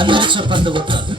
అందరూ చెప్పండి కొట్టాలి.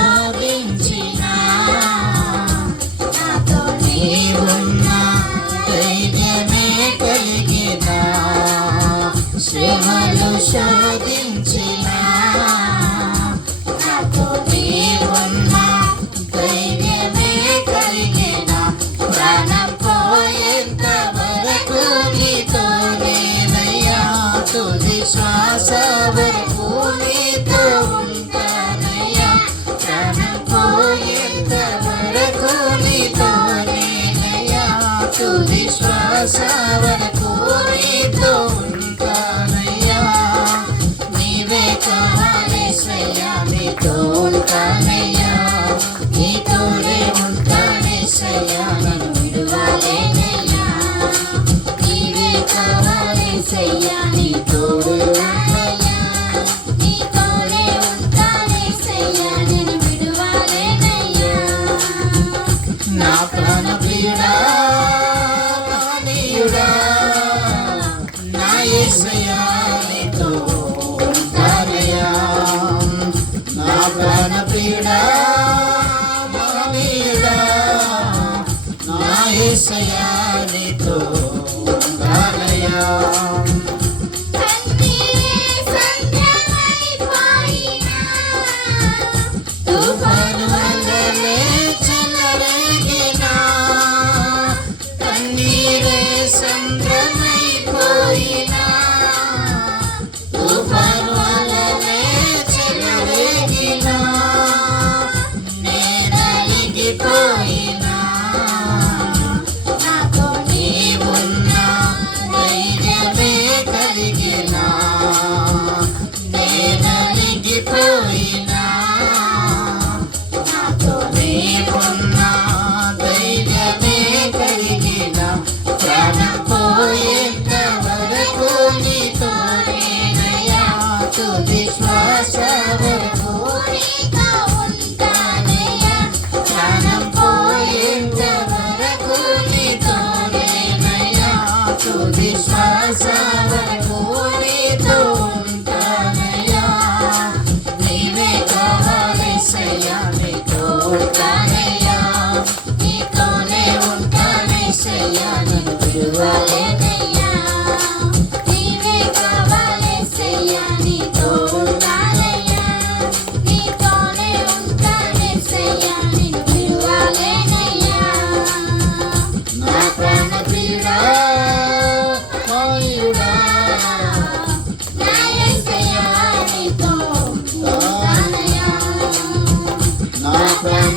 శోభించినా నాతో నీవున్నా ధైర్యమే కలిగినా శ్రమలు శోధించినా నాతో నీవున్నా ధైర్యమే కలిగినా ప్రాణం పోయేంత వరకు నీతో నేనయ్యా తుది శ్వాస వరకు నీతో ఉంటానయ్యా ప్రాణం పోయేంత వరకు నీతో నేనయ్యా తుది శ్వాస వరకు నీతో ఉంటానయ్యా నీవే కావాలేసయ్యా నీతో ఉంటానయ్యా నీతోనే ఉంటానేసయ్యా నన్ను విడువలేనయ్యా నీవే కావాలేసయ్యా నీతో ఉంటానయ్యా నీతోనే ఉంటానేసయ్యా నేను విడువలేనయ్యా నా ప్రాణ ప్రియుడా మహనీయుడా నా యేసయ్యా నీతో ఉంటానయ్యా నా ప్రాణ ప్రియుడా మహనీయుడా నా యేసయ్యా నీతో ఉంటానయ్యా తుఫాను వలె చెలరేగినా కన్నీరే సంద్రమైపోయినా తుఫాను వలె చెలరేగినా నేనలిగిపోయినా నాతో నీవున్నా ధైర్యమే కలిగినా నేనలిగిపోయినా నాతో నీవున్నా ధైర్యమే కలిగినా ప్రాణం పోయేంత వరకు నీతో నేనయ్యా తుది శ్వాస వరకు నీతో ఉంటానయ్యా ప్రాణం పోయేంత వరకు నీతో నేనయ్యా తుది శ్వాస వరకు నీతో ఉంటానయ్యా నీవే కావాలేసయ్యా నీతో ఉంటానయ్యా నీతోనే ఉంటానేసయ్యా నన్ను విడువలేనయ్యా నీవే కావాలేసయ్యా నీతో ఉంటానయ్యా నీతోనే ఉంటానేసయ్యా నిన్ను విడువలేనయ్యా నా ప్రాణ ప్రియుడా మహనీయుడా నా యేసయ్యా నీతో ఉంటానయ్యా నా ప్రాణ